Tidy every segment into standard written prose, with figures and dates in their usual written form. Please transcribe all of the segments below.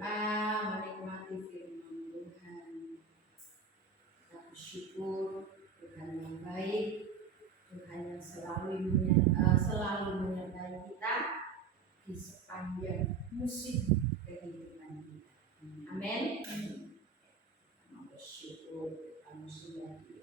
berdoa menikmati firman Tuhan. Kita bersyukur Tuhan yang baik, Tuhan yang selalu menyertai kita di sepanjang musim kehidupan kita. Amin. Kita bersyukur kita musuhnya Dia.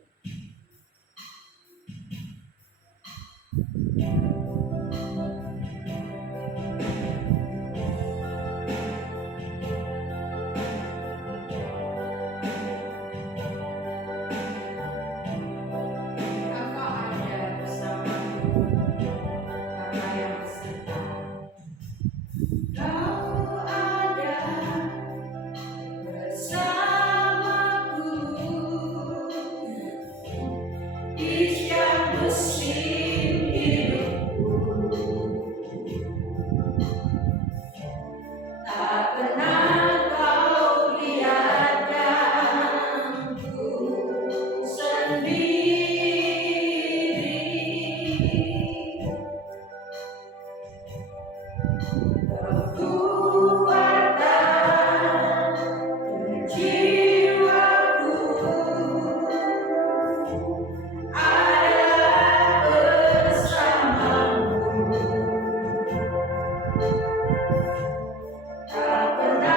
Tak pernah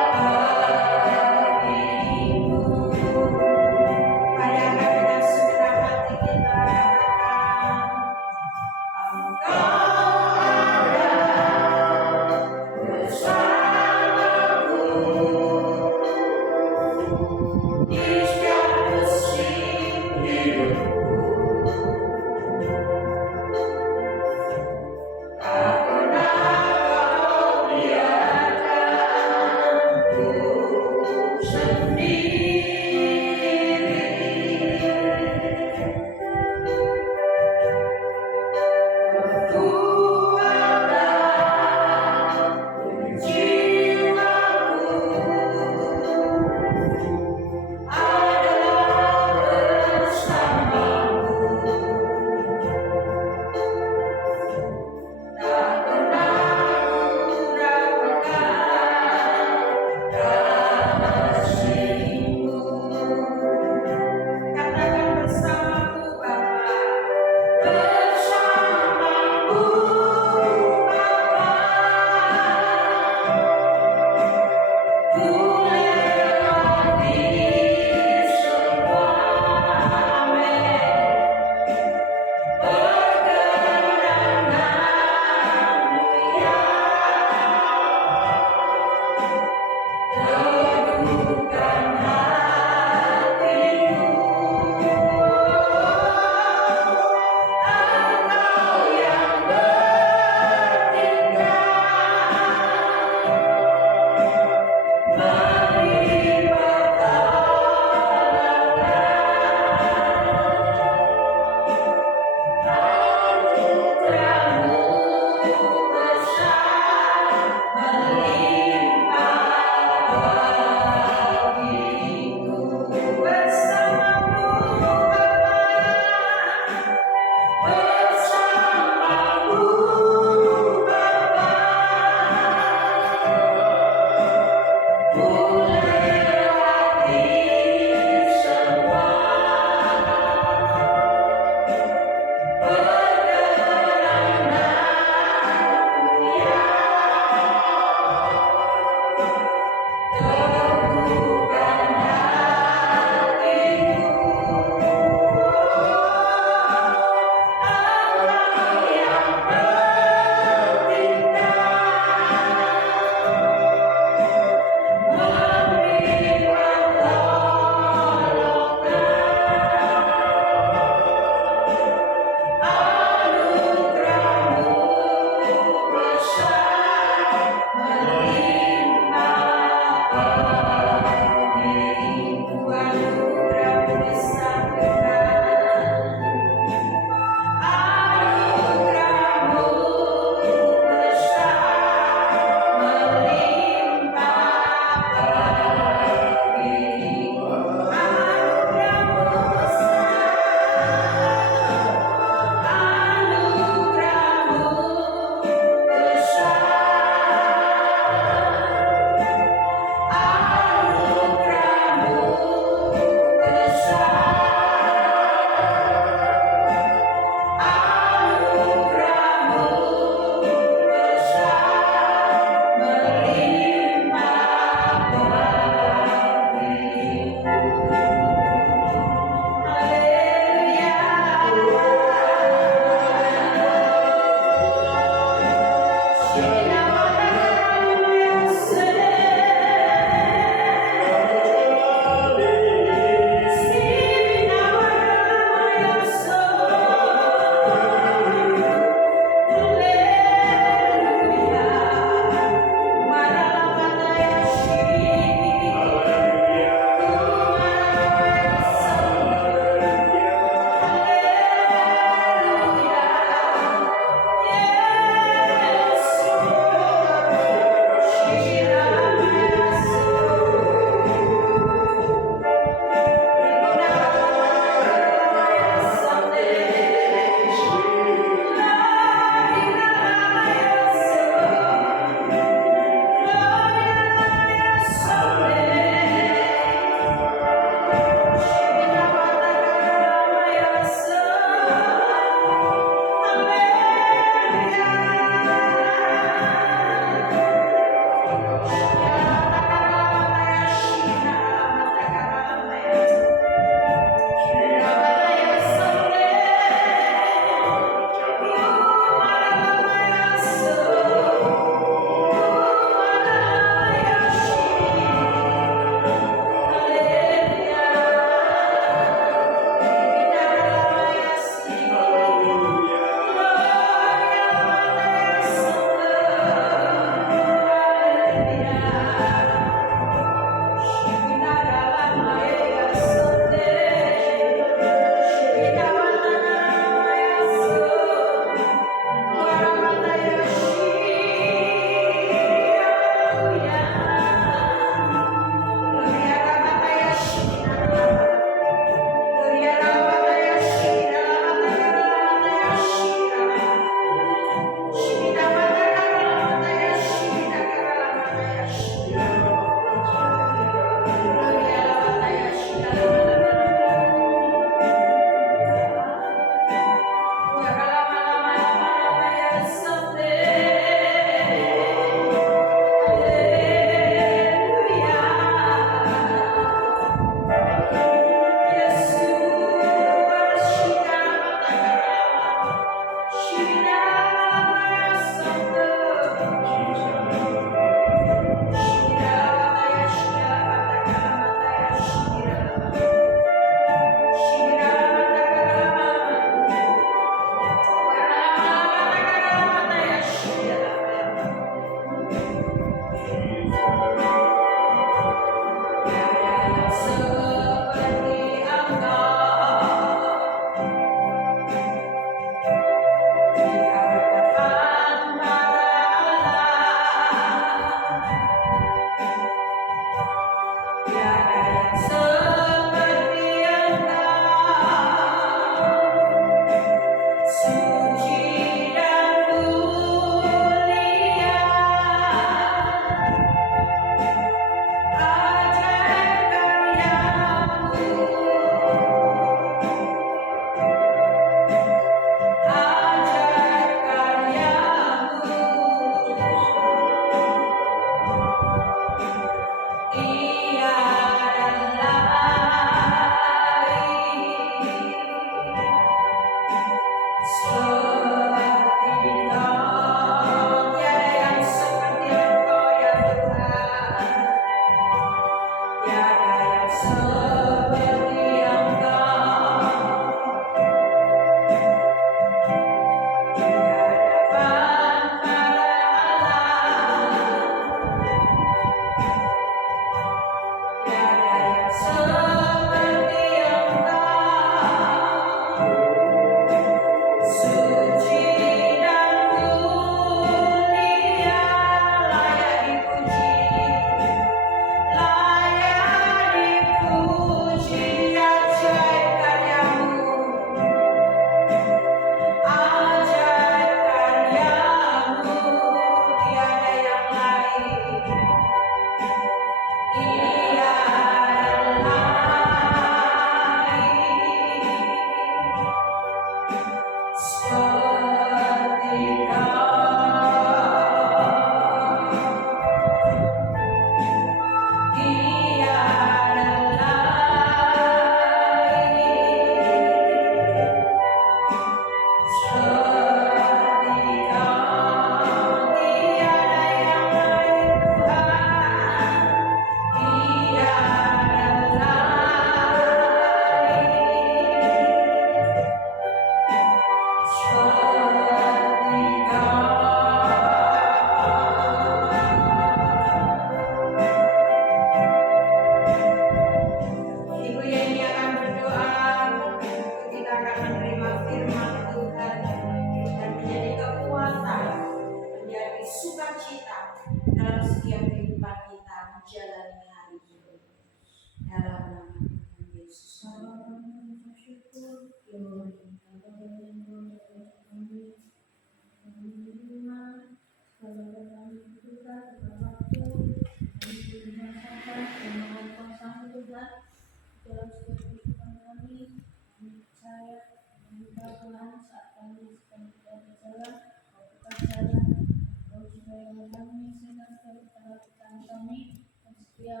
kami serahkan kepada Tuhan kami dan setia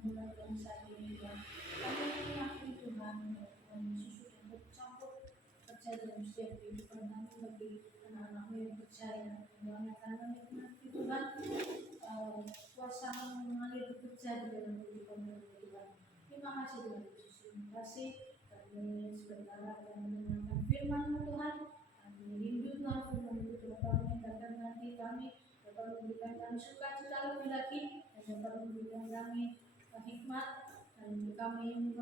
menjalankan saat ini Tuhan. Kami mengakui Tuhan bahwa Tuhan Yesus sudah bercampur percaya dalam setiap kehidupan kami bagi anak-anakmu yang percaya dan akan menikmati Tuhan kuasa mengalir bekerja di dalam kehidupan kami Tuhan. Terima kasih Tuhan Yesus, terima kasih kami sebentar akan mendengarkan firman Tuhan. Kami rindu Tuhan firman itu dapat meningkatkan hati kami, dapat memberikan kami sukacita lebih lagi, dan dapat memberikan kami hikmat dan untuk kami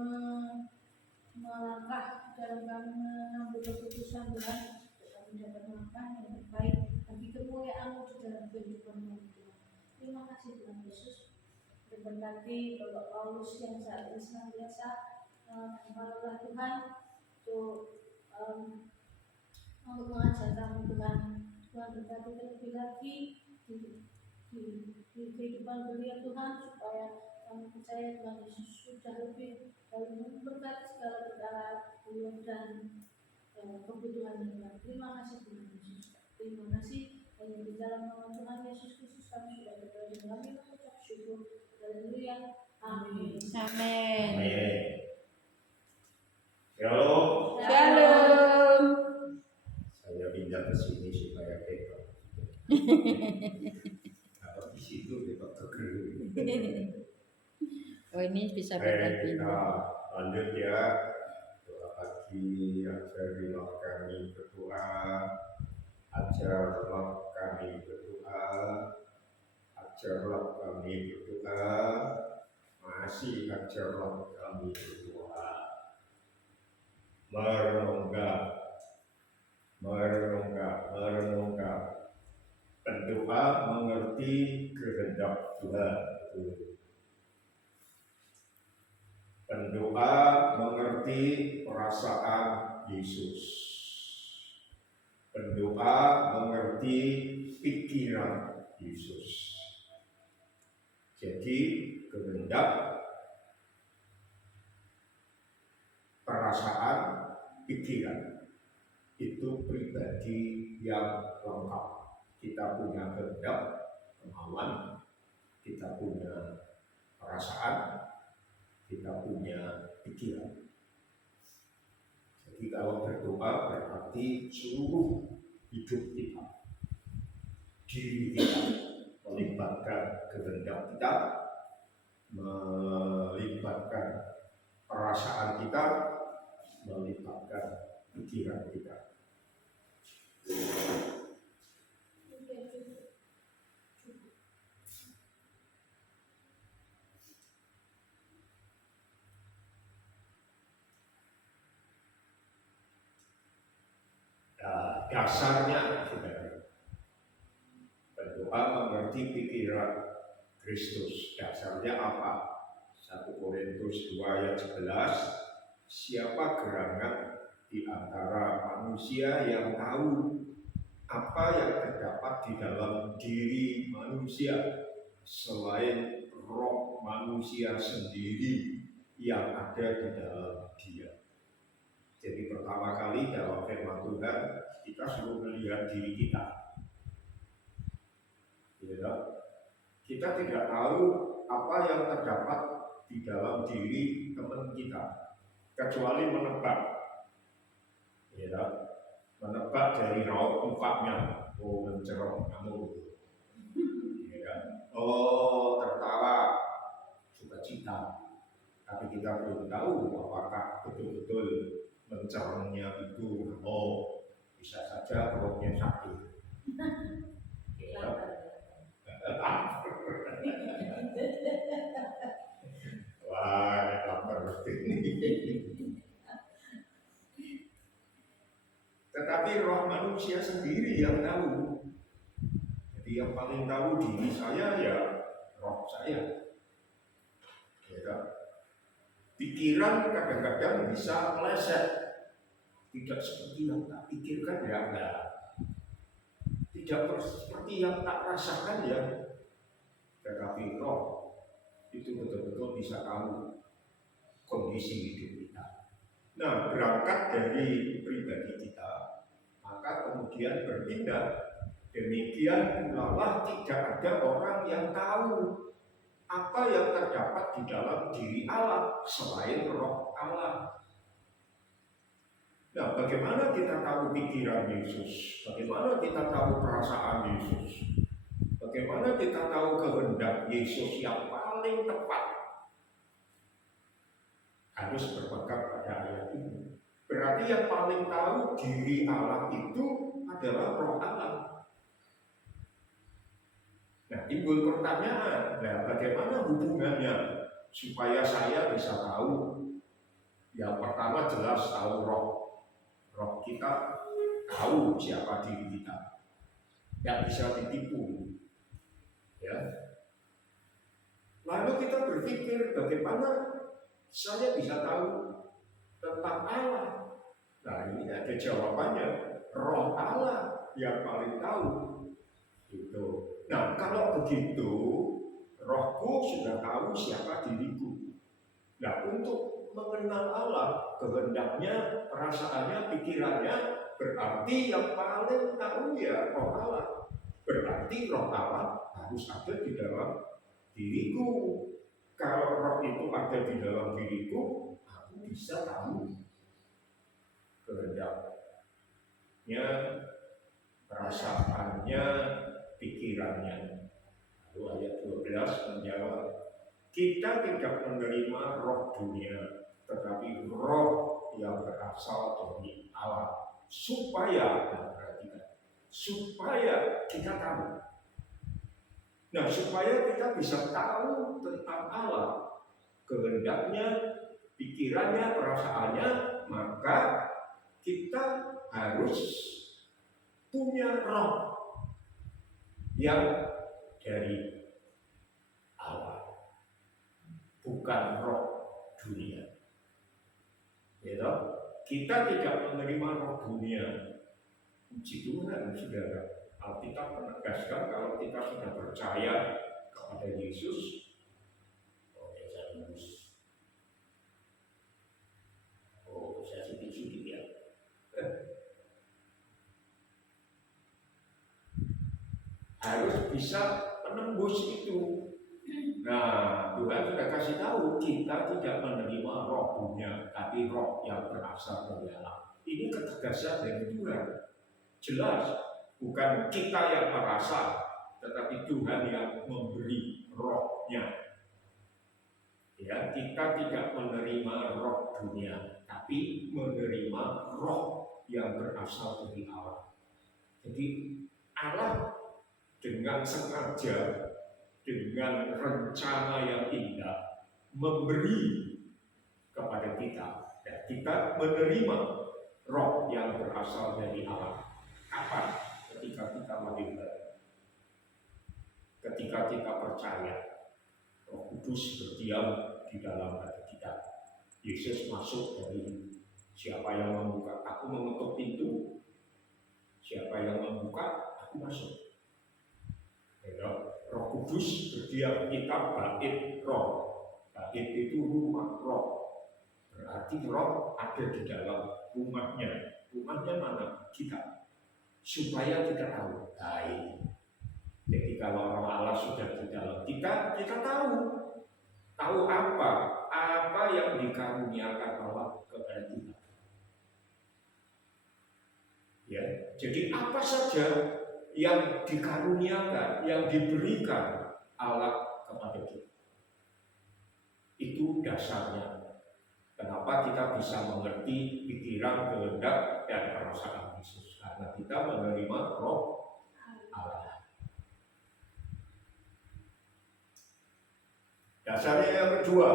melangkah dalam kami mengambil keputusan Tuhan, untuk kami dapat melangkah yang terbaik bagi kemuliaan-Mu di dalam kehidupan kami Tuhan. Terima kasih Tuhan Yesus. Berkati Bapak Paulus yang saat ini senantiasa menolong Tuhan untuk mengajar kami Tuhan. Tuhan berkati terlebih lagi di kehidupan beliau Tuhan, supaya kami percaya Tuhan Yesus sudah lebih memberkati segala perkara beliau dan kebutuhan Tuhan. Terima kasih Tuhan Yesus. Terima kasih. Dan di dalam nama Tuhan Yesus Kristus kami sudah berdoa dan kami mengucap syukur. Haleluya. Amin. Amin. Shalom. Shalom. Saya pindah ke sini supaya bebas. Kalau di situ bebas kegeru. Oh, ini bisa Kita pindah. lanjut ya. Doa pagi, ajarilah kami berdoa. Ajarlah kami berdoa. Ajarlah kami berdoa. Masih ajarlah kami berdoa. Merenungkan. Pendoa mengerti kehendak Tuhan. Pendoa mengerti perasaan Yesus. Pendoa mengerti pikiran Yesus. Jadi kehendak, perasaan, pikiran itu pribadi yang lengkap. Kita punya kehendak, kemauan, kita punya perasaan, kita punya pikiran. Jadi kalau berdoa berarti seluruh hidup kita, diri kita, melibatkan kehendak kita, melibatkan perasaan kita, melibatkan pikiran kita. Dasarnya saudara, berdoa mengerti pikiran Kristus. Dasarnya apa? 1 Korintus 2 ayat 11. Siapa gerangan di antara manusia yang tahu apa yang terdapat di dalam diri manusia selain roh manusia sendiri yang ada di dalam dia. Jadi pertama kali dalam firman Tuhan kita selalu melihat diri kita. Ya, kita tidak tahu apa yang terdapat di dalam diri teman kita, kecuali menebak. Ya, menebak dari raut mukanya, oh mencerong kamu, ya, oh tertawa, sukacita. Tapi kita belum tahu apakah betul-betul mencerongnya itu, oh bisa saja perutnya sakit. Ya. Wah, lapar ini. Tetapi roh manusia sendiri yang tahu. Jadi yang paling tahu diri saya ya roh saya. Ya. Pikiran kadang-kadang bisa meleset, tidak seperti yang tak pikirkan ya enggak, tidak seperti yang tak rasakan ya. Tetapi roh itu betul-betul bisa tahu kondisi hidup kita. Nah, berangkat dari pribadi kita, maka kemudian berpindah. Demikian adalah tidak ada orang yang tahu apa yang terdapat di dalam diri Allah selain Roh Allah. Nah, bagaimana kita tahu pikiran Yesus? Bagaimana kita tahu perasaan Yesus? Bagaimana kita tahu kehendak Yesus yang paling tepat? Harus berpegang pada ayat ini. Berarti yang paling tahu diri Allah itu adalah Roh Allah. Nah, timbul pertanyaan, nah bagaimana hubungannya supaya saya bisa tahu? Yang pertama jelas tahu Roh. Roh kita tahu siapa diri kita, yang bisa ditipu. Ya. Lalu kita berpikir bagaimana saya bisa tahu tentang Allah. Nah, ini ada jawabannya. Roh Allah yang paling tahu. Gitu. Nah, kalau begitu, rohku sudah tahu siapa diriku. Nah, untuk mengenal Allah, kehendaknya, perasaannya, pikirannya, berarti yang paling tahu ya Roh Allah. Berarti Roh Allah harus ada di dalam diriku. Kalau roh itu ada di dalam diriku, aku bisa tahu kehendaknya, perasaannya, pikirannya. Lalu ayat 12 menjawab, kita tidak menerima roh dunia, tetapi roh yang berasal dari Allah, supaya kita tahu. Nah, supaya kita bisa tahu tentang Allah, kehendaknya, pikirannya, perasaannya, maka kita harus punya roh yang dari Allah, bukan roh dunia. Ya, kita tidak menerima roh dunia. Puji Tuhan, saudara. Alkitab menegaskan kalau kita sudah percaya kepada Yesus, saya sedikit ya. Harus bisa menembus itu. Nah, Tuhan sudah kasih tahu kita tidak menerima roh dunia, tapi roh yang berasal dari Allah. Ini ketegasan dari Tuhan. Jelas, bukan kita yang merasa, tetapi Tuhan yang memberi rohnya. Ya, kita tidak menerima roh dunia, tapi menerima roh yang berasal dari Allah. Jadi Allah dengan sengaja, dengan rencana yang indah memberi kepada kita, dan kita menerima roh yang berasal dari Allah. Kapan? Ketika kita lahir, ketika kita percaya, Roh Kudus berdiam di dalam hati kita. Yesus masuk dari siapa yang membuka, aku mengetuk pintu, siapa yang membuka, aku masuk. Roh Kudus berdiam, kita bait roh. Bait itu rumah roh. Berarti roh ada di dalam rumahnya. Rumahnya mana? Kita. Supaya kita tahu. Baik. Jadi kalau roh Allah sudah di dalam kita tahu. Tahu apa? Apa yang dikaruniakan Allah kepada kita. Ya, jadi apa saja yang dikaruniakan, yang diberikan Allah kepada kita. Itu dasarnya. Kenapa kita bisa mengerti pikiran, kehendak, dan perasaan Yesus? Karena kita menerima roh Allah. Dasarnya yang kedua,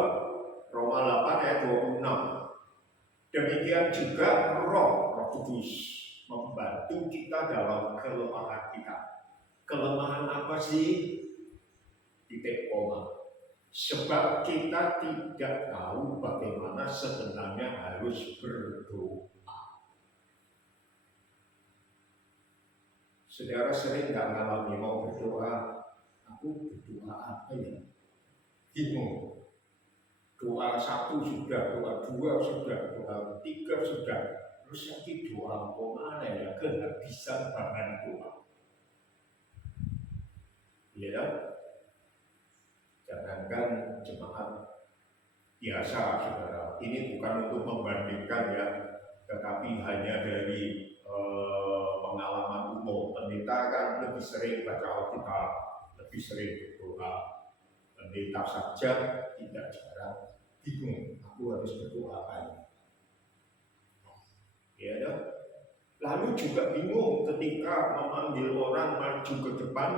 Roma 8 ayat 26. Demikian juga roh Kudus membantu kita dalam kelemahan kita. Kelemahan apa sih? Titik koma. Sebab kita tidak tahu bagaimana sebenarnya harus berdoa. Saudara sering nggak ngalami mau berdoa, aku berdoa apa ya? Bingung. Doa 1 sudah, doa 2 sudah, doa 3 sudah. Terus lagi doa kemana ya? Kehabisan bahan doa. Ya, jangankan jemaat biasa, saudara. Ini bukan untuk membandingkan ya, tetapi hanya dari pengalaman umum. Pendeta kan lebih sering baca Alkitab, lebih sering berdoa. Pendeta saja tidak jarang bingung, aku harus berdoa apa ini. Ya, lalu juga bingung ketika memanggil orang maju ke depan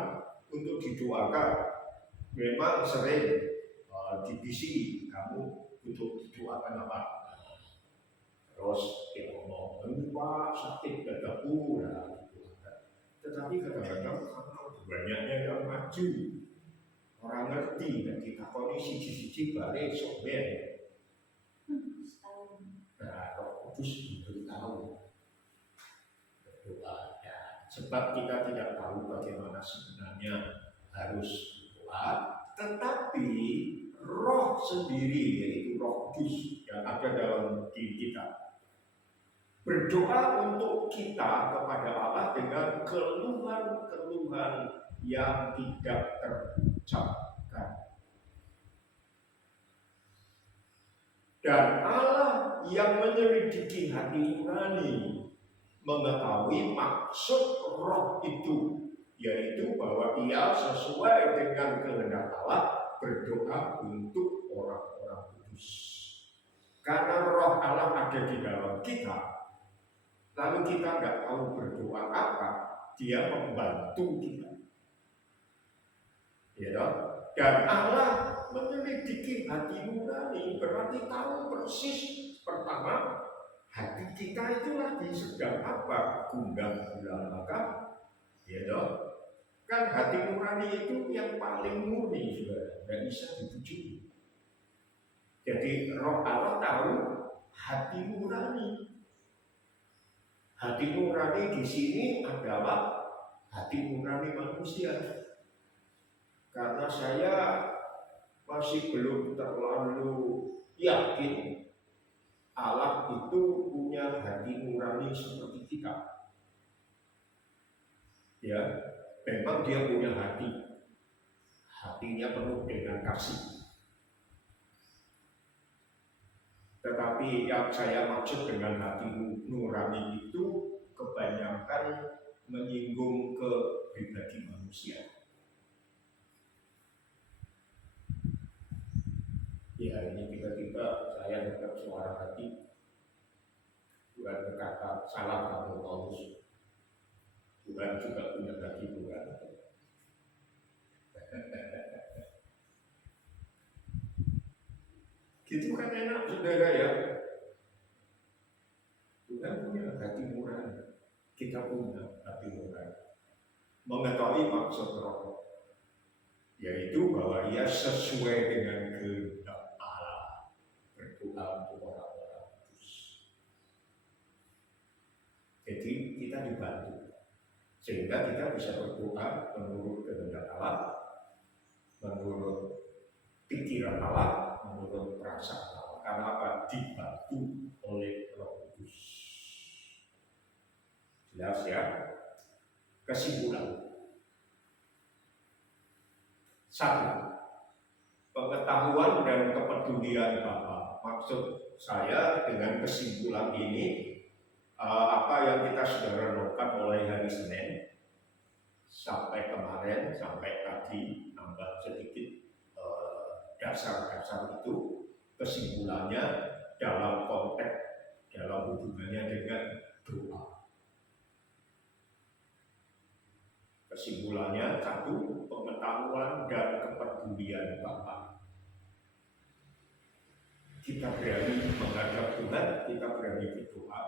untuk didoakan. Memang sering dibisi, kamu untuk didoakan apa? Terus dia ngomong, Pak sakit dadaku, nah, didoakan. Tetapi kadang-kadang karena banyaknya yang maju, orang ngerti dan kita kondisi siji-siji balik soben. Nah, Roh Kudus memberitahu berdoa. Ya, sebab kita tidak tahu bagaimana sebenarnya harus berdoa, tetapi Roh sendiri, yaitu Roh Kudus yang ada dalam diri kita, berdoa untuk kita kepada Allah dengan keluhan-keluhan yang tidak terucapkan. Dan Allah yang menyelidiki hati nurani mengetahui maksud Roh itu, yaitu bahwa ia sesuai dengan kehendak Allah berdoa untuk orang-orang kudus. Karena Roh Allah ada di dalam kita, lalu kita nggak tahu berdoa apa, dia membantu kita. Ya, dan Allah menyelidiki hati nurani, berarti tahu persis pertama hati kita itu lagi sedang apa, gundah gulana, ya dong. Kan hati nurani itu yang paling murni, sudah nggak bisa dibujuk. Jadi Roh Allah tahu hati nurani. Hati nurani di sini adalah hati nurani manusia. Karena saya masih belum terlalu yakin Allah itu punya hati nurani seperti kita. Ya, memang dia punya hati. Hatinya penuh dengan kasih. Tetapi yang saya maksud dengan hati nurani itu kebanyakan menyinggung ke pribadi manusia. Ya, ini tiba-tiba saya dengar suara hati Tuhan berkata, salah kamu Paulus. Tuhan juga punya hati Tuhan. Gitu kan enak, saudara ya. Tuhan punya hati nurani, kita punya hati nurani. Mengetahui maksud Roh, yaitu bahwa ia sesuai dengan kehendak Allah, berdoa untuk orang-orang kudus. Jadi kita dibantu sehingga kita bisa berdoa menurut kehendak Allah, menurut pikiran Allah, menurut perasaan Allah. Karena apa? Dibantu oleh Roh Kudus. Jelas ya? Kesimpulan. 1. Pengetahuan dan kepedulian Bapa. Maksud saya dengan kesimpulan ini, apa yang kita sudah renungkan mulai hari Senin sampai kemarin, sampai tadi, nambah sedikit dasar-dasar itu, kesimpulannya dalam konteks, dalam hubungannya dengan doa. Kesimpulannya 1, pengetahuan dan kepedulian Bapa. Kita berani menghadap Tuhan, kita berani berdoa.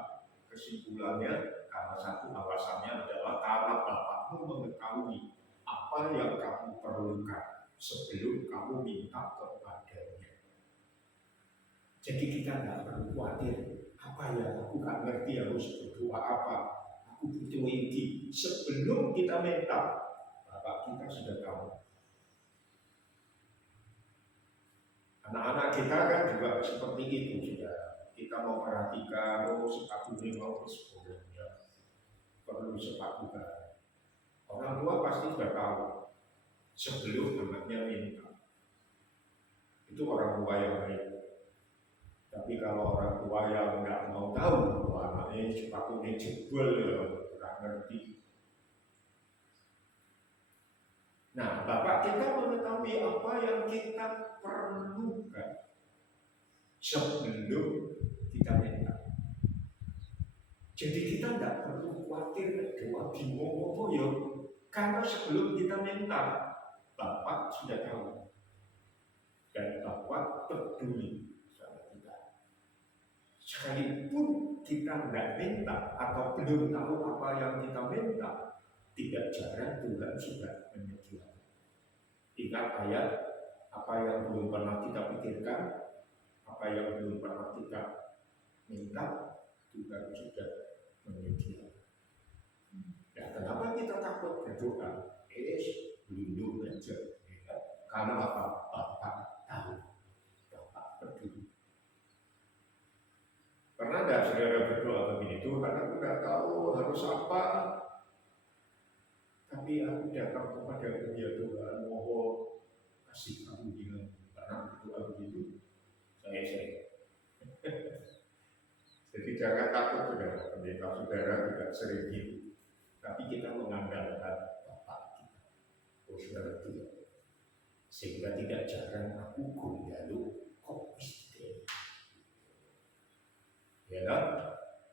Kesimpulannya, karena 1 alasannya adalah karena Bapakmu mengetahui apa yang kamu perlukan sebelum kamu minta kepadanya. Jadi kita tidak perlu khawatir, apa ya, aku nggak ngerti harus berdoa apa, aku butuh ini. Sebelum kita minta, Bapak kita sudah tahu. Anak-anak kita kan juga seperti itu sudah. Kita mau perhatikan, sepatunya mau sebagainya, perlu sepatu kan. Orang tua pasti sudah tahu. sebelum anaknya minta. Itu orang tua yang baik. Tapi kalau orang tua yang nggak mau tahu bahwa anaknya sepatunya jebol, ya nggak ngerti. Nah, Bapak kita mengetahui apa yang kita perlukan sebelum kita minta. Jadi kita tidak perlu khawatir doa bingung ya, karena sebelum kita minta, Bapak sudah tahu dan Bapak peduli sama kita. Sekalipun kita tidak minta atau belum tahu apa yang kita minta, tidak jarang Tuhan sudah menyediakan. Ingat ayat, apa yang belum pernah kita pikirkan, apa yang belum pernah kita minta, Tuhan sudah menyediakan. Ya, kenapa kita takut berdoa? Lindung aja. Ya. Karena apa? Bapak tahu, Bapak peduli. Pernah ada saudara berdoa begini, Tuhan aku sudah tahu harus apa, tapi aku datang kepada Dia Tuhan, mohon kasih kamu bilang. Pernah berdoa begitu? Saya. Jadi jangan takut saudara, pendeta saudara tidak sering gitu. Tapi kita mengandalkan Bapak kita, oh saudara tidak. Sehingga tidak jarang aku gundalu kopiste. Ya kan?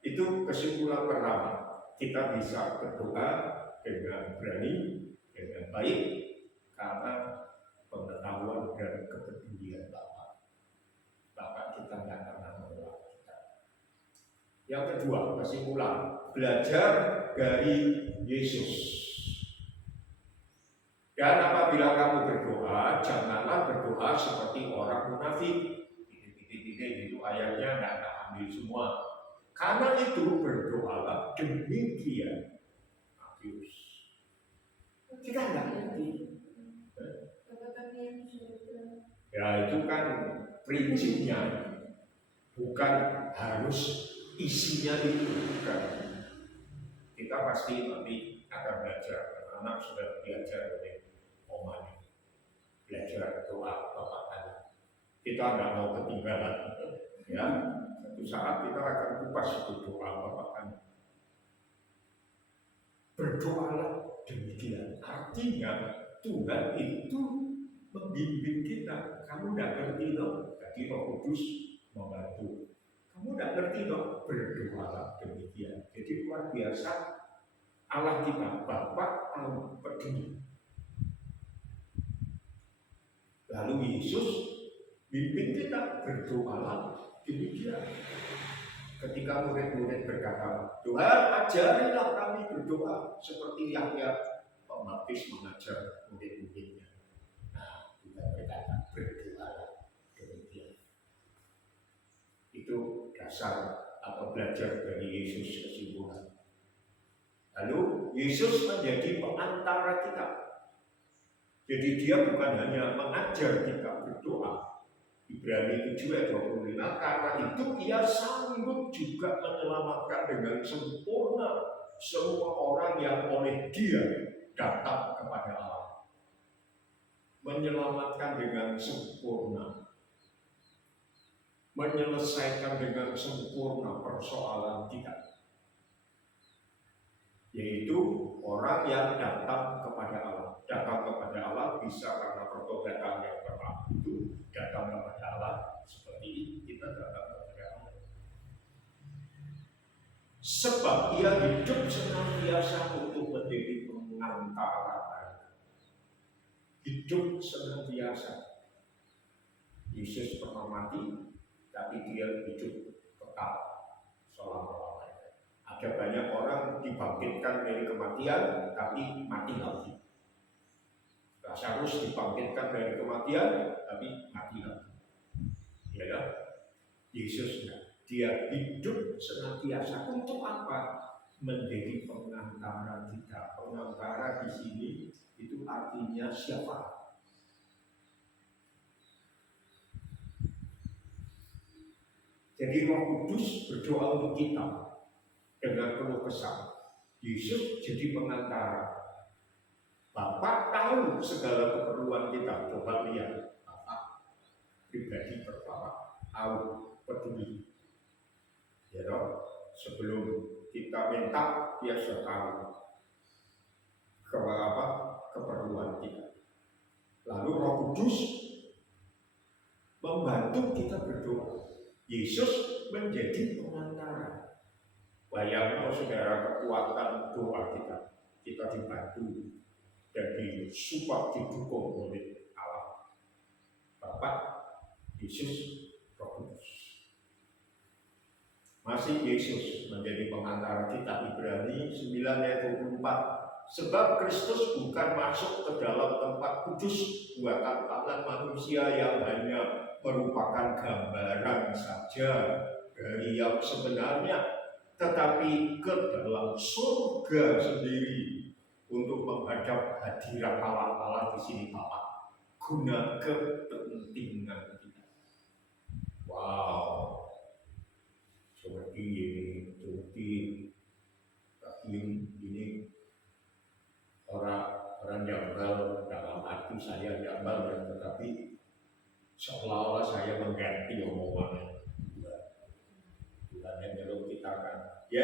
Itu kesimpulan pertama. Kita bisa berdoa dengan berani, dengan baik, karena pengetahuan dan kepedulian Bapak. Bapak kita tidak pernah menolak kita. Yang kedua, kesimpulan, belajar dari Yesus. Dan apabila kamu berdoa, janganlah berdoa seperti orang munafik. Titik-titik itu ayatnya tidak ambil semua. Karena itu berdoalah demikian. Matius. Kita tidak ngerti. Ya itu kan prinsipnya, bukan harus isinya itu, bukan. Kita pasti nanti akan belajar. Anak sudah belajar oleh omanya, belajar doa Bapak tadi. Kita nggak mau ketinggalan, ya. Satu saat kita akan kupas itu doa Bapak tadi. Berdoalah demikian. Artinya Tuhan itu membimbing kita. Kamu tidak ngerti loh, jadi Roh Kudus membantu. Kamu tidak ngerti loh, berdoalah demikian. Jadi luar biasa. Allah kita, Bapak tahu peduli. Lalu Yesus bimbing kita berdoalah demikian. Ketika murid-murid berkata, Tuhan ajarilah kami berdoa seperti Yahya Pembaptis mengajar murid-muridnya. Nah, Tuhan berkata berdoalah demikian. Itu dasar atau belajar dari Yesus kesimpulan. Lalu Yesus menjadi pengantara kita. Jadi dia bukan hanya mengajar kita berdoa. Ibrani 7 ayat 25, karena itu ia sanggup juga menyelamatkan dengan sempurna semua orang yang oleh dia datang kepada Allah. Menyelamatkan dengan sempurna. Menyelesaikan dengan sempurna persoalan kita. Yaitu orang yang datang kepada Allah. Datang kepada Allah bisa karena pertobatan yang pertama itu datang kepada Allah seperti kita datang kepada Allah. Sebab ia hidup senantiasa untuk menjadi pengantara. Hidup senantiasa. Yesus pernah mati, tapi dia hidup kekal selama-lamanya. Ada banyak orang dibangkitkan dari kematian, tapi mati lagi. Lazarus dibangkitkan dari kematian, tapi mati lagi. Ya, Yesus dia hidup senantiasa untuk apa? Menjadi pengantara kita. Pengantara di sini itu artinya siapa? Jadi Roh Kudus berdoa untuk kita dengan penuh kesah. Yesus jadi pengantara. Bapak tahu tahu segala keperluan kita. Coba lihat, Bapak pribadi pertama tahu, peduli. Ya toh, sebelum kita minta, dia sudah tahu keperluan kita. Lalu Roh Kudus membantu kita berdoa. Yesus menjadi pengantara. Bayangkan saudara, kekuatan doa kita dibantu dan disupport, didukung oleh Allah Bapa, Yesus, Roh Kudus. Masih Yesus menjadi pengantara kita. Ibrani 9 ayat 24. Sebab Kristus bukan masuk ke dalam tempat kudus buatan tangan manusia yang hanya merupakan gambaran saja dari yang sebenarnya, tetapi ke dalam surga sendiri untuk menghadap hadirat Allah di sini Bapa, guna kepentingan kita. Wow, seperti ini orang jambal dalam hati saya jambal, tetapi seolah-olah saya mengganti omongannya. Tuhan yang nyuruh kita kan, ya,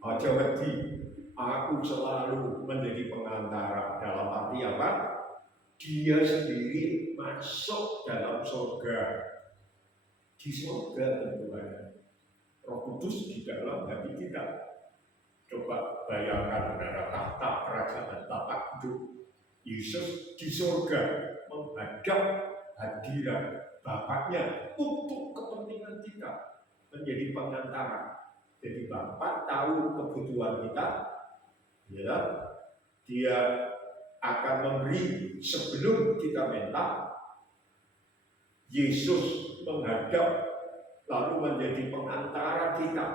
Ojo wedi, aku selalu menjadi pengantara. Dalam arti apa? Dia sendiri masuk dalam surga. Di surga tentunya. Roh Kudus di dalam hati kita. Coba bayangkan ada tahta kerajaan Bapa hidup. Yesus di surga menghadap hadirat Bapaknya untuk kepentingan kita, menjadi pengantara. Jadi Bapa tahu kebutuhan kita, ya, Dia akan memberi sebelum kita minta. Yesus menghadap lalu menjadi pengantara kita.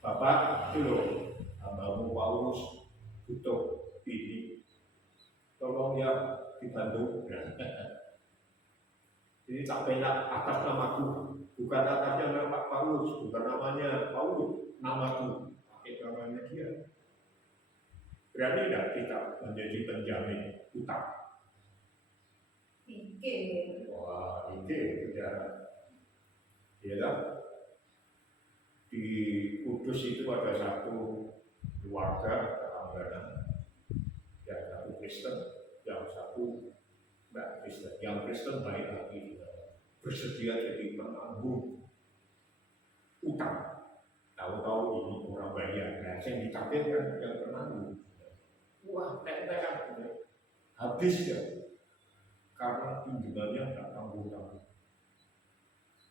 Bapak, itu loh, hambamu Paulus butuh ini, tolong ya dibantu. Ini tak bela atas namaku, bukan atasnya nama Paulus, bukan namanya Paulus, namaku, pakai namanya dia. Berani tidak kita menjadi penjamin utang? Wah, ide saudara. Ya kan? Di Kudus itu ada satu keluarga tetangga, yang satu Kristen, yang satu tidak Kristen. Yang Kristen baik lagi, bersedia jadi penanggung utang. Tahu-tahu ini orang bayar, nah yang ditakdirkan yang penanggung. Wah, tek-tekan, habis ya, karena pinjamannya tidak tanggung-tanggung.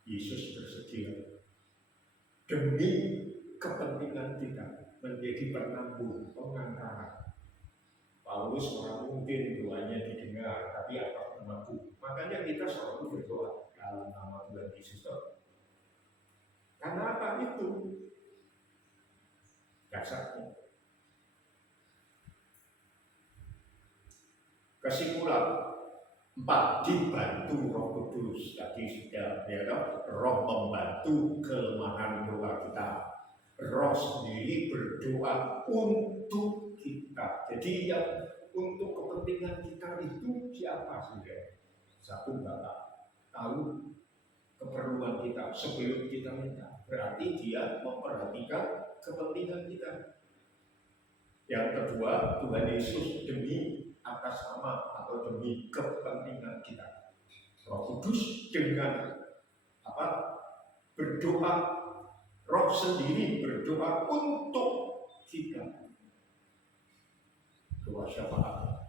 Yesus bersedia demi kepentingan kita menjadi penanggung, pengantara. Paulus orang mungkin doanya didengar, tapi apa menanggung. Makanya kita selalu berdoa dalam nama Tuhan Yesus. Karena apa itu? Dasarnya. Kesimpulan 4, dibantu Roh Kudus. Tadi sudah ya, Roh membantu kelemahan doa kita. Roh sendiri berdoa untuk kita. Jadi yang untuk kepentingan kita itu siapa sudah? Satu, Bapak tahu keperluan kita sebelum kita minta. Berarti Dia memperhatikan kepentingan kita. Yang kedua, Tuhan Yesus demi atas nama atau demi kepentingan kita. Roh Kudus dengan apa? Berdoa, Roh sendiri berdoa untuk kita. Doa syafaat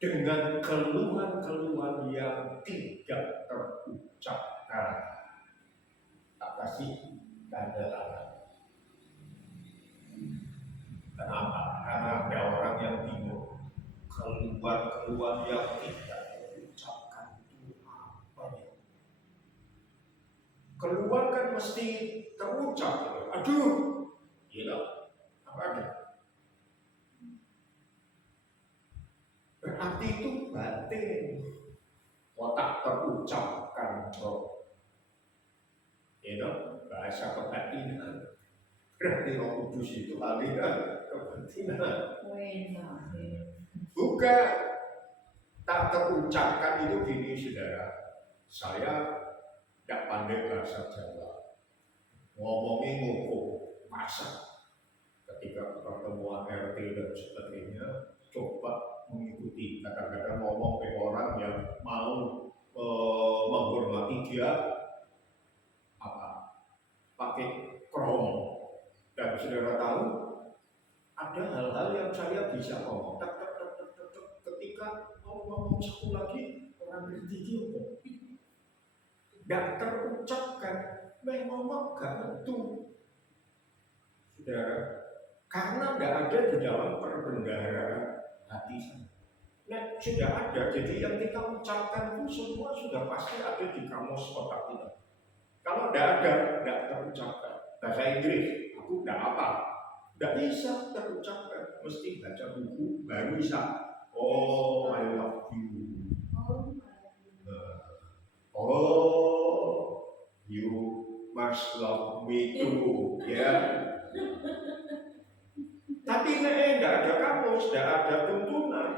dengan keluhan-keluhan yang tidak terucapkan. Tak kasih tanda-tanda. Kenapa? Karena ada orang yang bingung. Keluhan-keluhan yang tidak terucapkan itu apa ya? Keluhan kan mesti terucap. Aduh, gila, apa ada? Berarti itu batin. Otak terucapkan, bro. bahasa kebatinan. Berarti Roh Kudus itu aliran kebatinan. Bukan tak terucapkan itu gini saudara. Saya tidak pandai bahasa Jawa. Ngomongnya ngomong masak. Ketika pertemuan RT dan sebagainya, coba mengikuti. Kadang-kadang ngomong ke orang yang mau menghormati dia pakai kromo. Dan saudara tahu ada hal-hal yang saya bisa ngomong ketika mau ngomong satu lagi orang bergigi tidak terucapkan, ngomong gak itu saudara, karena tidak ada di dalam perbendaharaan hati saya. Nah, sudah ada, jadi yang kita ucapkan itu semua sudah pasti ada di kamus otak kita. Kalau tidak ada, tidak terucapkan. Bahasa Inggris, aku tidak apa, tidak bisa terucapkan. Mesti baca buku baru bisa. Oh, I love you. Oh, you must love me too. Ya. Tapi tidak ada kamus, tidak ada tuntunan.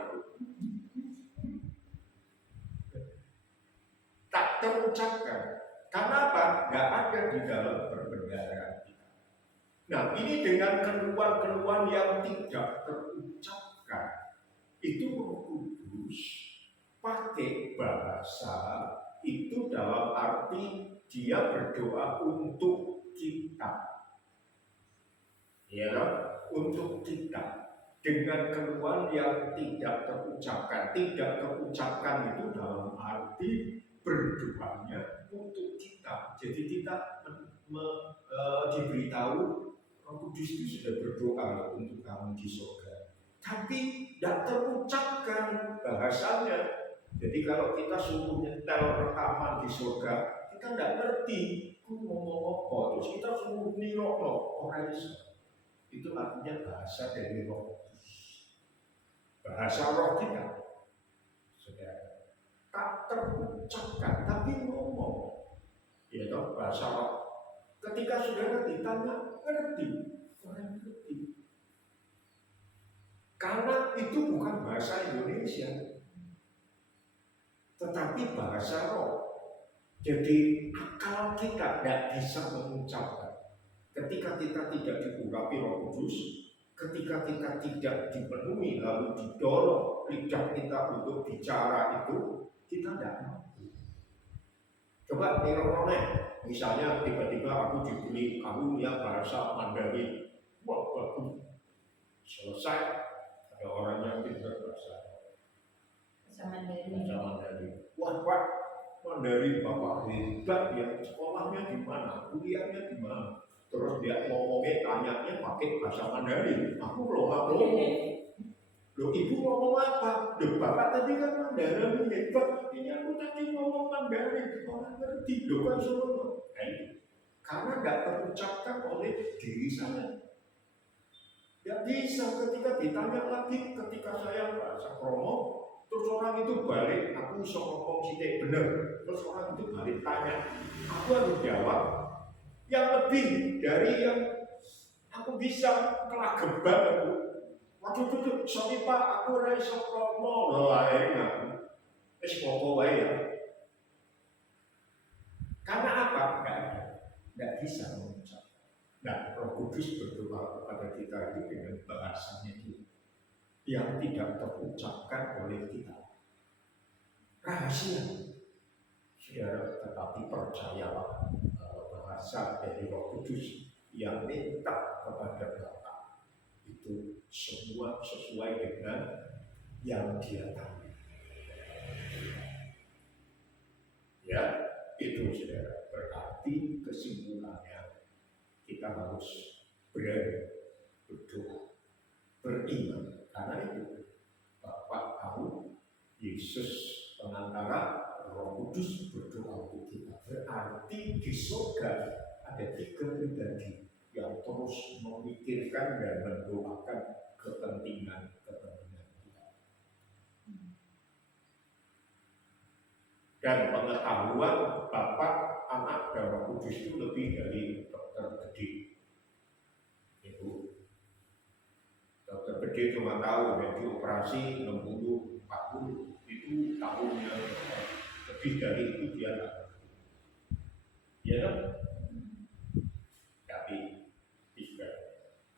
Tak terucapkan. Karena apa? Tidak ada di dalam perbendaharaan kita. Nah, ini dengan keluhan-keluhan yang tidak terucapkan, itu Roh Kudus pakai bahasa itu dalam arti dia berdoa untuk kita. Ya, untuk kita. Dengan keluhan yang tidak terucapkan. Tidak terucapkan itu dalam arti berdoanya untuk kita. Jadi kita diberitahu Roh Kudus itu sudah berdoa untuk kamu di surga. Tapi tidak terucapkan bahasanya. Jadi kalau kita suruh nyetel rekaman di surga, kita tidak ngerti aku ngomong apa. Terus kita suruh nirokno orang itu artinya bahasa dari Roh Kudus. Bahasa roh kita. Saudara, tak terucapkan tapi ngomong. Ya toh, bahasa roh. Ketika saudara ditanya, ngerti, orang ngerti. Karena itu bukan bahasa Indonesia, tetapi bahasa roh. Jadi akal kita tidak bisa mengucapkan. Ketika kita tidak diurapi Roh Kudus, ketika kita tidak dipenuhi lalu didorong lidah kita untuk bicara itu, kita tidak mampu. Coba nirokone. Misalnya tiba-tiba aku diberi kamu yang bahasa Mandarin, wah bagus, selesai ada orang yang tidak bahasa Mandarin. Wah Mandarin bapak hebat ya, sekolahnya di mana, kuliahnya di mana, terus dia ngomongnya tanyanya pakai bahasa Mandarin, aku belum ngomong. Loh ibu ngomong apa? Loh bapak tadi kan Mandarin hebat, ini aku tadi ngomong Mandarin, orang ngerti, loh kan semua. Karena tidak terucapkan oleh diri saya. Tidak bisa ketika ditanya lagi, ketika saya bahasa kromo, terus orang itu balik, aku bisa ngomong sidik bener, terus orang itu balik tanya, aku harus jawab yang lebih dari yang aku bisa kelageban aku. Waduh tuh, sorry pak, aku rasa kromo, loh akhirnya, pokok ya. Karena apa? Tidak bisa mengucap. Nah, Roh Kudus berdoa kepada kita itu dengan bahasanya itu yang tidak terucapkan oleh kita. Rahasia. Saudara, tetapi percayalah bahasa dari Roh Kudus yang minta kepada Bapa itu semua sesuai dengan yang Dia tahu. Ya, itu saudara. Berarti kesimpulannya kita harus berani berdoa, beriman. Karena itu Bapak tahu Yesus pengantara, Roh Kudus berdoa untuk kita. Berarti di surga ada 3 pribadi yang terus memikirkan dan mendoakan kepentingan kita. Dan pengetahuan Bapa, Anak, dan Roh Kudus itu lebih generasi 60, 40 itu tahunnya lebih dari itu dia nggak ngerti. Ya kan? Tapi tidak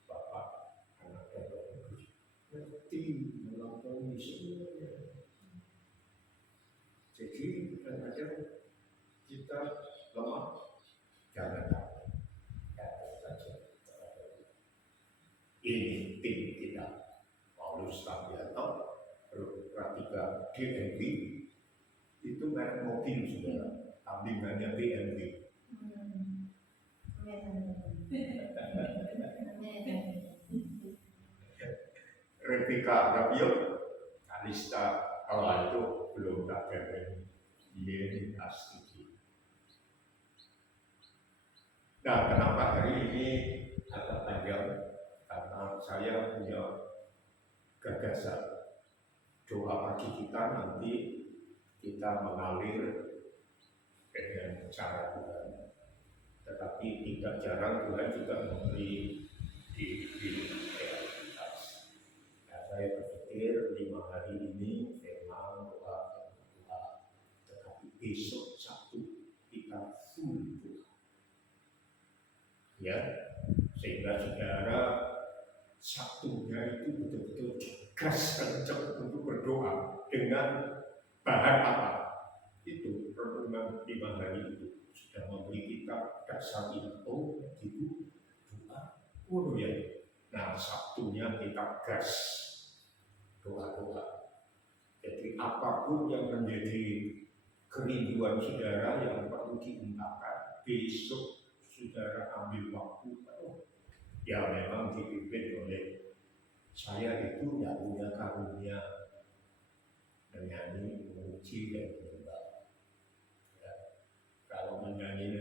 bapak anak dan ngerti melampaui semuanya. Jadi kadang-kadang kita lemah, jangan takut. Saja. Ini tim kita, Paulus Tabianto, Pratika DMW, itu merek mobil sudah, tandingannya BMW. Replika Gabion, Kalista, kalau itu belum tak ada ini asli. Nah, kenapa hari ini agak panjang? Karena saya punya gagasan doa pagi kita nanti kita mengalir dengan cara Tuhan. Tetapi tidak jarang Tuhan juga memberi di realitas. Nah, saya berpikir 5 hari ini memang doa, tetapi besok Sabtu kita full doa. Ya, sehingga saudara Sabtunya itu betul-betul gas kencang untuk berdoa dengan bahan apa? Itu renungan 5 hari itu sudah memberi kita dasar info itu doa ya. Nah, Sabtunya kita gas doa-doa. Jadi apapun yang menjadi kerinduan saudara yang perlu diungkapkan, besok saudara ambil waktu. Ya memang dipimpin oleh saya itu tidak punya karunia menyanyi, memuji dan menyembah. Ya, kalau menyanyi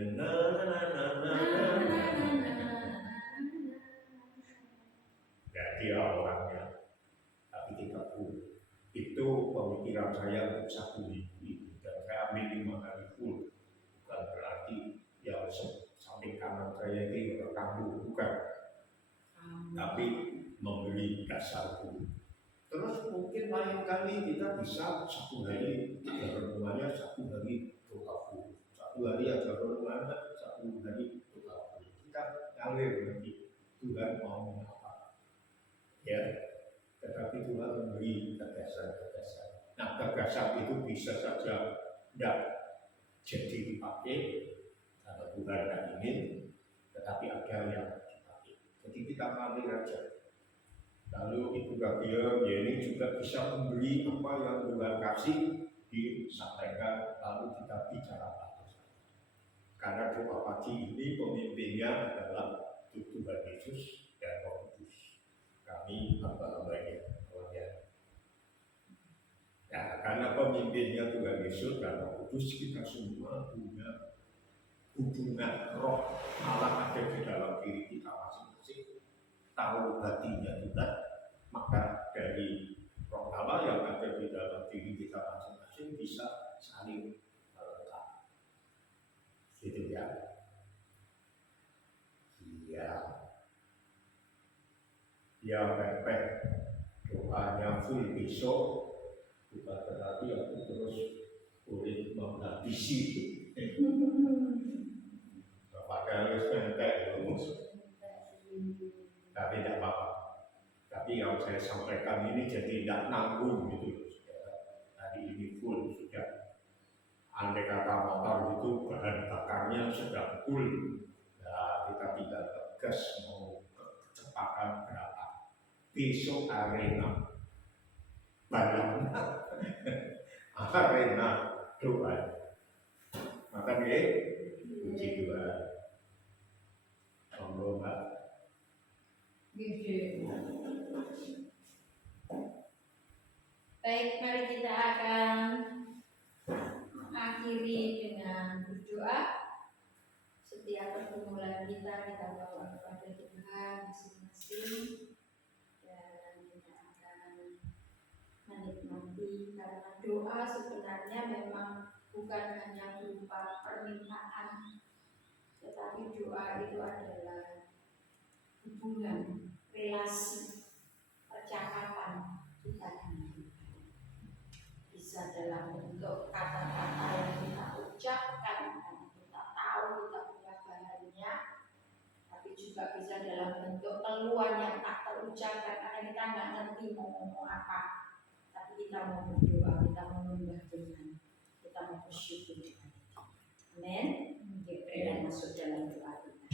ya dia orangnya, tapi kita full. Itu pemikiran saya untuk satu minggu ini, dan saya ambil 5 hari full. Bukan berarti ya samping kanan saya ini rekam bukan. Tapi memberi dasar dulu. Terus mungkin lain kali kita bisa 1 hari renungannya, 1 hari doa full, 1 hari ada renungannya, 1 hari doa full. Kita ngalir nanti Tuhan mau apa. Ya, tetapi Tuhan memberi gagasan-gagasan. Nah, gagasan itu bisa saja tidak jadi dipakai karena Tuhan tidak ingin, tetapi ada yang jadi kita ngalir aja. Lalu Ibu Gabriel ini juga bisa memberi apa yang Tuhan kasih disampaikan, lalu kita bicarakan. Karena doa pagi ini pemimpinnya adalah Tuhan Yesus dan Roh Kudus. Kami hamba-hambanya. Nah, karena pemimpinnya Tuhan Yesus dan Roh Kudus, kita semua punya hubungan roh Allah ada di dalam diri kita masing-masing, tahu hatinya Tuhan, maka dari roh Allah yang ada di dalam diri kita masing-masing bisa saling melengkapi. Gitu ya. Iya. Ya pepek doanya full besok, bukan berarti aku terus boleh menghabisi. Padahal itu entek tapi tidak apa-apa. Tapi yang saya sampaikan ini jadi tidak nanggung gitu. Hari ini full sudah. Andai kata motor itu bahan bakarnya sudah full. Nah, kita tidak tegas mau kecepatan berapa. Besok arena balap, arena doa. Maka dia puji Tuhan. Monggo Mbak. Baik, mari kita akan mengakhiri dengan berdoa. Setiap pergumulan kita bawa kepada Tuhan masing-masing, dan kita akan menikmati, karena doa sebenarnya memang bukan hanya berupa permintaan, tetapi doa itu adalah hubungan, relasi, percakapan kita dengan bisa dalam bentuk kata-kata yang kita ucapkan karena kita tahu kita punya bahannya, tapi juga bisa dalam bentuk keluhan yang tak terucapkan karena kita nggak ngerti mau ngomong apa, tapi kita mau berdoa, kita mau menyembah Tuhan, kita mau bersyukur Tuhan. Amin. Kita masuk dalam doa kita.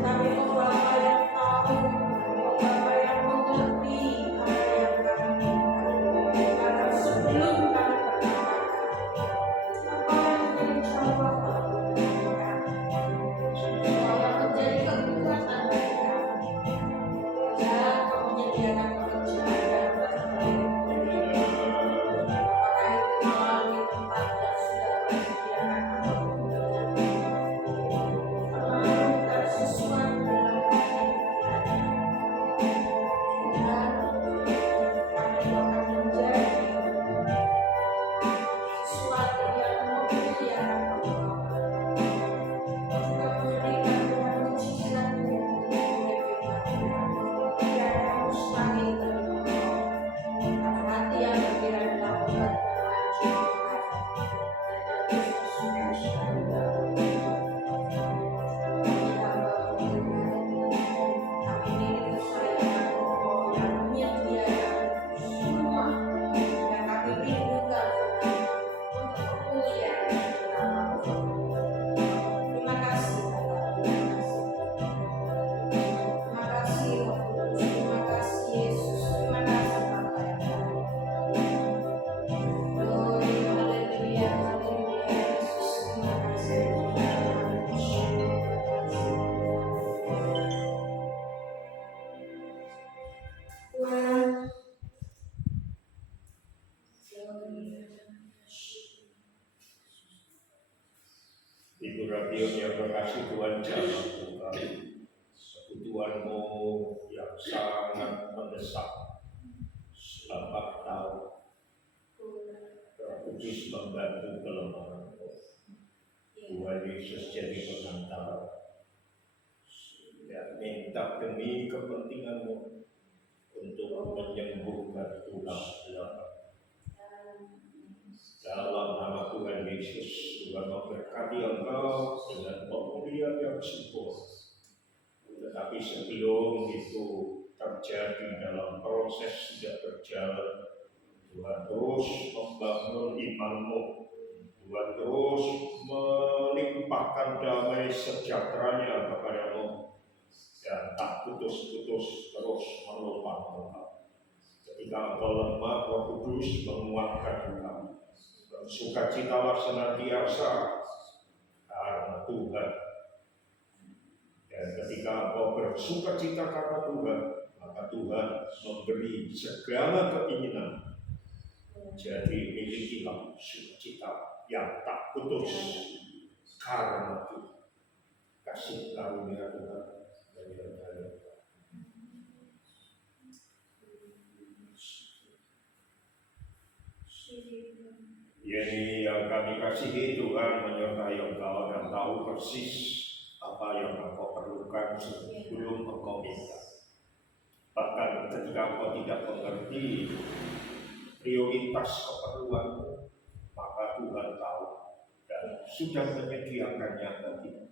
Tapi kau Bapa yang tahu, kasih Tuhan jalan Tuhan, kebutuhanmu yang sangat mendesak selama tahun. Roh Kudus membantu kelemahanmu. Tuhan Yesus jadi pengantar. Dan minta demi kepentinganmu untuk menyembuhkan tulang belakang. Dalam nama Tuhan Yesus, Tuhan memberkati engkau dengan pemulihan yang sempurna. Tetapi sebelum itu terjadi dalam proses sudah berjalan, Tuhan terus membangun imanmu. Tuhan terus melimpahkan damai sejahteranya kepadamu. Dan tak putus-putus terus menopang engkau. Ketika engkau lemah, Roh Kudus menguatkan engkau. Bersukacitalah senantiasa karena Tuhan. Dan ketika engkau bersukacita karena Tuhan, maka Tuhan memberi segala keinginan. Jadi milikilah sukacita yang tak putus karena Tuhan. Kasih karunia Tuhan. Ini yang kami kasihi, Tuhan menyertai engkau dan tahu persis apa yang engkau perlukan sebelum engkau minta. Bahkan ketika engkau tidak mengerti prioritas keperluanmu, maka Tuhan tahu dan sudah menyediakannya bagimu.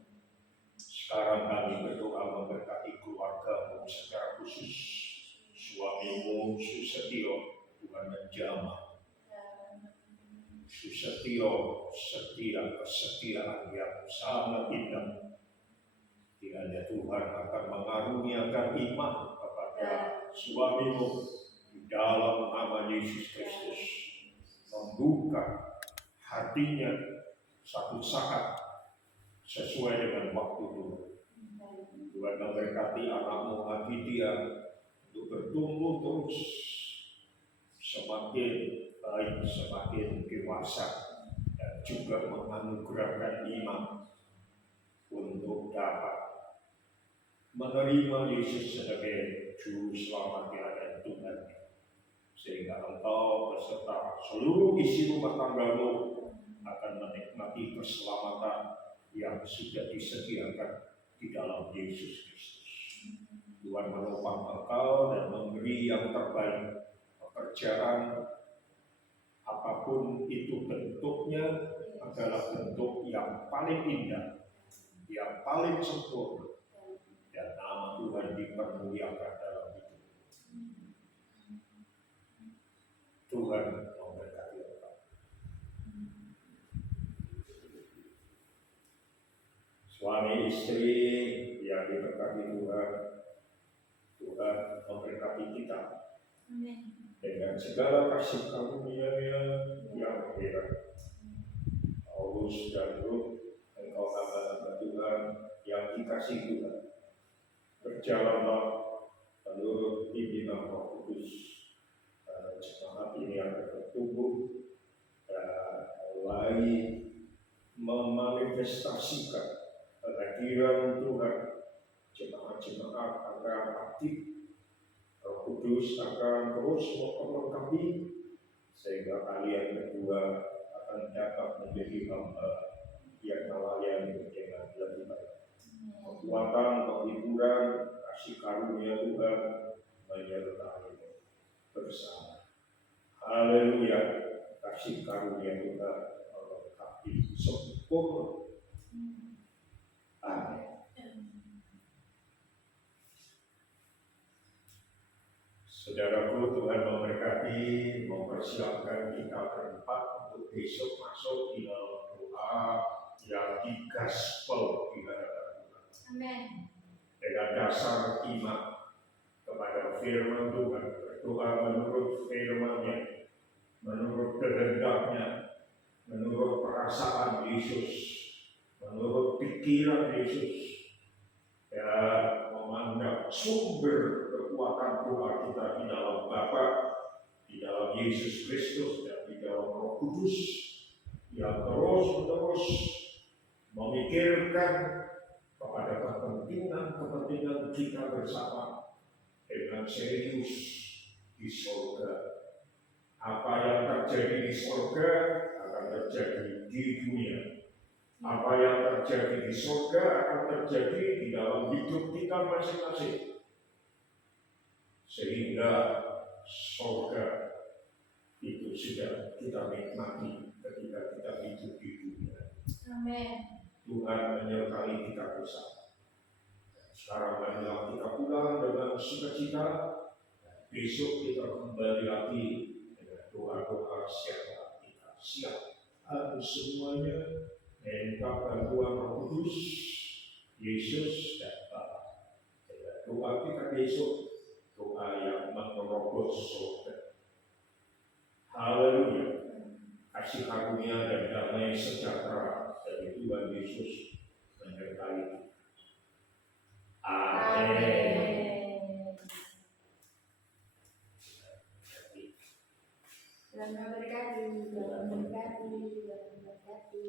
Sekarang kami berdoa memberkati keluargamu secara khusus. Suamimu Susetio, Tuhan menjamah. Susetio, setia kesetiaan yang sangat indah. Kiranya Tuhan akan mengaruniakan iman kepada suamimu di dalam nama Yesus Kristus. Membuka hatinya satu saat sesuai dengan waktu Tuhan. Tuhan memberkati anakmu Aditya untuk bertumbuh terus semakin baik, semakin dewasa, dan juga menganugerahkan iman untuk dapat menerima Yesus sebagai Juru Selamatnya dan Tuhan. Sehingga engkau beserta seluruh isi rumah tanggamu akan menikmati keselamatan yang sudah disediakan di dalam Yesus Kristus. Tuhan menopang engkau dan memberi yang terbaik. Pekerjaan apapun itu bentuknya adalah bentuk yang paling indah, yang paling sempurna, dan nama Tuhan dipermuliakan dalam hidup. Tuhan memberkati engkau. Suami istri yang diberkati Tuhan, Tuhan memberkati kita. Amin. Dengan segala kasih karunia-Nya yang hebat. Paulus dan Ruth, engkau hamba Tuhan yang dikasihi Tuhan. Berjalanlah menurut pimpinan Roh Kudus. Jemaat ini akan bertumbuh dan mulai memanifestasikan kehadiran Tuhan. Jemaat-jemaat akan aktif. Roh Kudus akan terus memperlengkapi sehingga kalian berdua akan dapat menjadi hamba yang melayani dengan lebih baik. Kekuatan, penghiburan, kasih karunia Tuhan menyertai bersama. Haleluya, kasih karunia Tuhan melengkapi sempurna. Amin. Saudaraku, Tuhan memberkati, mempersiapkan kita berempat untuk besok masuk di dalam doa yang digaspol di hadapan Tuhan. Amin. Dengan dasar iman kepada firman Tuhan, berdoa menurut firman-Nya, menurut kehendak-Nya, menurut perasaan Yesus, menurut pikiran Yesus, dan memandang sumber kekuatan doa kita di dalam Bapa, di dalam Yesus Kristus, dan di dalam Roh Kudus yang terus-menerus memikirkan kepada kepentingan kita bersama dengan serius di surga. Apa yang terjadi di surga akan terjadi di dunia. Apa yang terjadi di surga akan terjadi di dalam hidup kita masing-masing. Sehingga surga itu sudah kita nikmati ketika kita hidup di dunia. Amin. Tuhan menyertai kita bersama. Sekarang marilah kita pulang dengan sukacita. Besok kita kembali lagi dengan doa-doa siapa kita siap. Harus semuanya minta bantuan Roh Kudus, Yesus dan Bapa. Doa kita besok, doa yang menerobos surga. Haleluya. Kasih karunia dan damai sejahtera dari Tuhan Yesus menyertai kita. Amin. Tuhan memberkati, Tuhan memberkati, Tuhan memberkati.